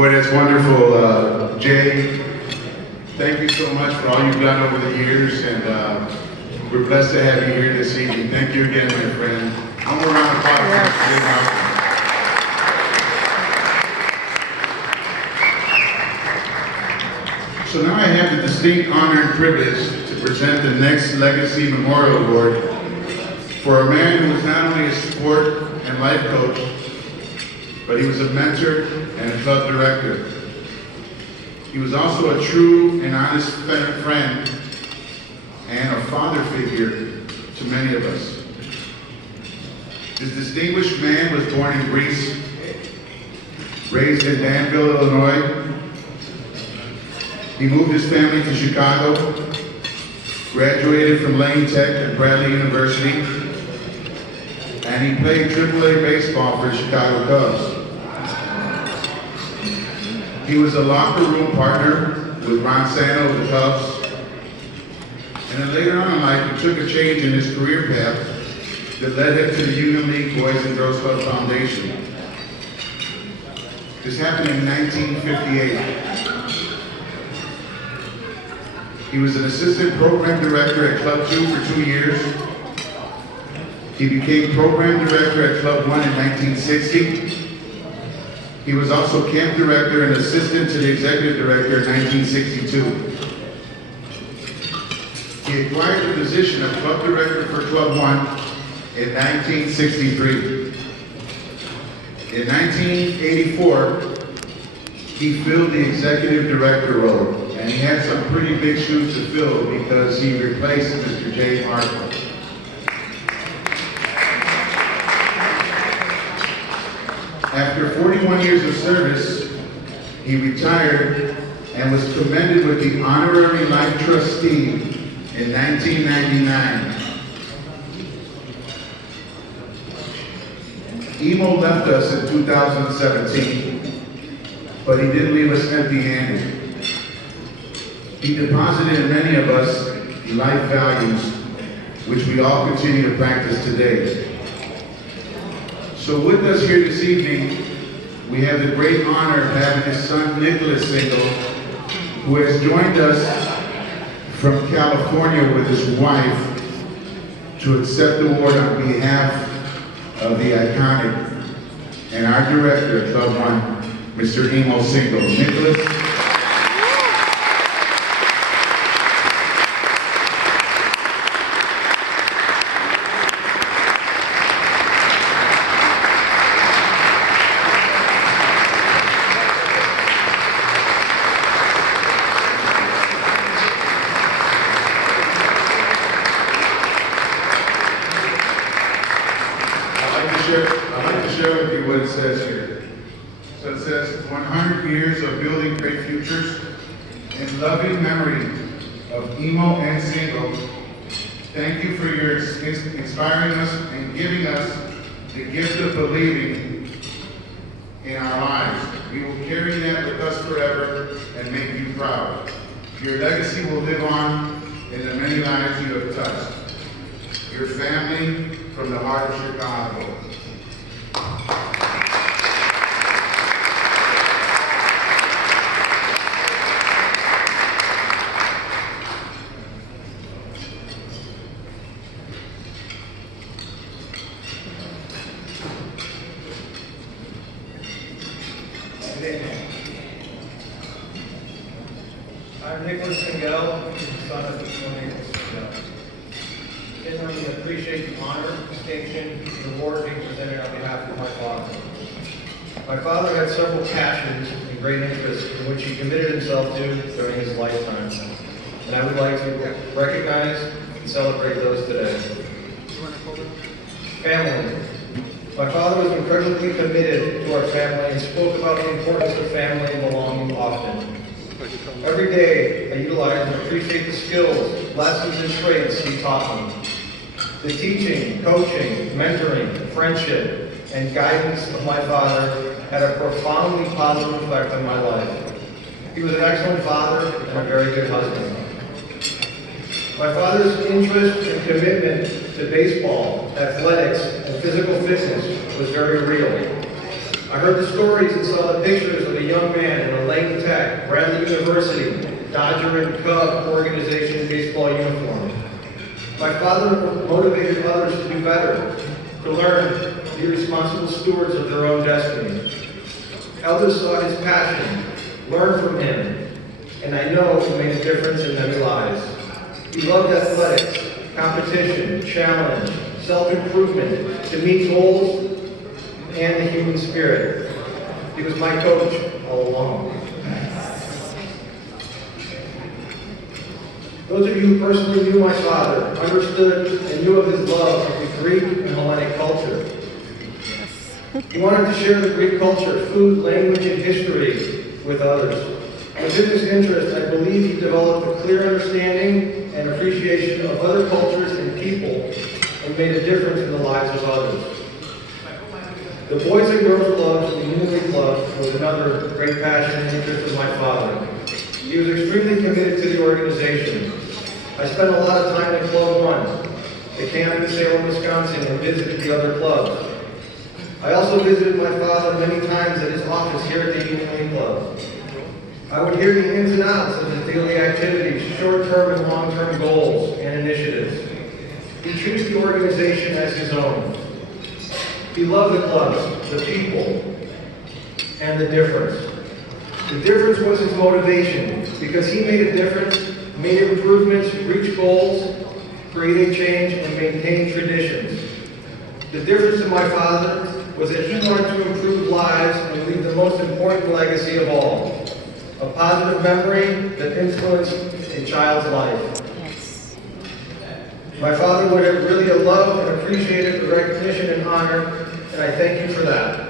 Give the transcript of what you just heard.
Boy, that's wonderful. Jay, thank you so much for all you've done over the years, and we're blessed to have you here this evening. Thank you again, my friend. One more round of applause. Yes. So now I have the distinct honor and privilege to present the next Legacy Memorial Award for a man who was not only a sport and life coach, but he was a mentor and a club director. He was also a true and honest friend and a father figure to many of us. This distinguished man was born in Greece, raised in Danville, Illinois. He moved his family to Chicago, graduated from Lane Tech at Bradley University, and he played AAA baseball for the Chicago Cubs. He was a locker room partner with Ron Santo of the Cubs, and then later on in life, he took a change in his career path that led him to the Union League Boys and Girls Club Foundation. This happened in 1958. He was an assistant program director at Club 2 for 2 years. He became program director at Club 1 in 1960. He was also camp director and assistant to the executive director in 1962. He acquired the position of club director for Club 1 in 1963. In 1984, he filled the executive director role, and he had some pretty big shoes to fill because he replaced Mr. Jay Marshall. After 41 years of service, he retired and was commended with the Honorary Life Trustee in 1999. Emo left us in 2017, but he didn't leave us empty-handed. He deposited in many of us life values, which we all continue to practice today. So with us here this evening, we have the great honor of having his son, Nicholas Single, who has joined us from California with his wife to accept the award on behalf of the iconic and our director at Club 1, Mr. Emo Single. Nicholas. I'd like to share with you what it says here. So it says, 100 years of building great futures in loving memory of Emo and Single. Thank you for your inspiring us and giving us the gift of believing in our lives. We will carry that with us forever and make you proud. Your legacy will live on in the many lives you have touched. Your family from the heart of Chicago. I'm Nicholas Single, son of Nicholas Single. I really appreciate the honor, distinction, and award being presented on behalf of my father. My father had several passions and great interests in which he committed himself to during his lifetime, and I would like to recognize and celebrate those today. Family. My father was incredibly committed to our family and spoke about the importance of family and belonging often. Every day, I utilize and appreciate the skills, lessons, and traits he taught me. The teaching, coaching, mentoring, friendship, and guidance of my father had a profoundly positive effect on my life. He was an excellent father and a very good husband. My father's interest and commitment to baseball, athletics, and physical fitness was very real. I heard the stories and saw the pictures of a young man in a Lane Tech, Bradley University, Dodger and Cub organization baseball uniform. My father motivated others to do better, to learn, to be responsible stewards of their own destiny. Elders saw his passion, learned from him, and I know it made a difference in many lives. He loved athletics, competition, challenge, self-improvement, to meet goals, and the human spirit. He was my coach all along. Those of you who personally knew my father understood and knew of his love of the Greek and Hellenic culture. He wanted to share the Greek culture, food, language, and history with others. Within this interest, I believe he developed a clear understanding and appreciation of other cultures and people and made a difference in the lives of others. The Boys and Girls Clubs and the Unity Club was another great passion and interest of my father. He was extremely committed to the organization. I spent a lot of time in Club 1, the camp in Salem, Wisconsin, and visited the other clubs. I also visited my father many times at his office here at the Alumni Club. I would hear the ins and outs of his daily activities, short-term and long-term goals and initiatives. He treated the organization as his own. He loved the clubs, the people, and the difference. The difference was his motivation, because he made a difference, made improvements, reached goals, created change, and maintained traditions. The difference in my father was that he wanted to improve lives and leave the most important legacy of all, a positive memory that influenced a child's life. Yes. My father would have really loved and appreciated the recognition and honor, and I thank you for that.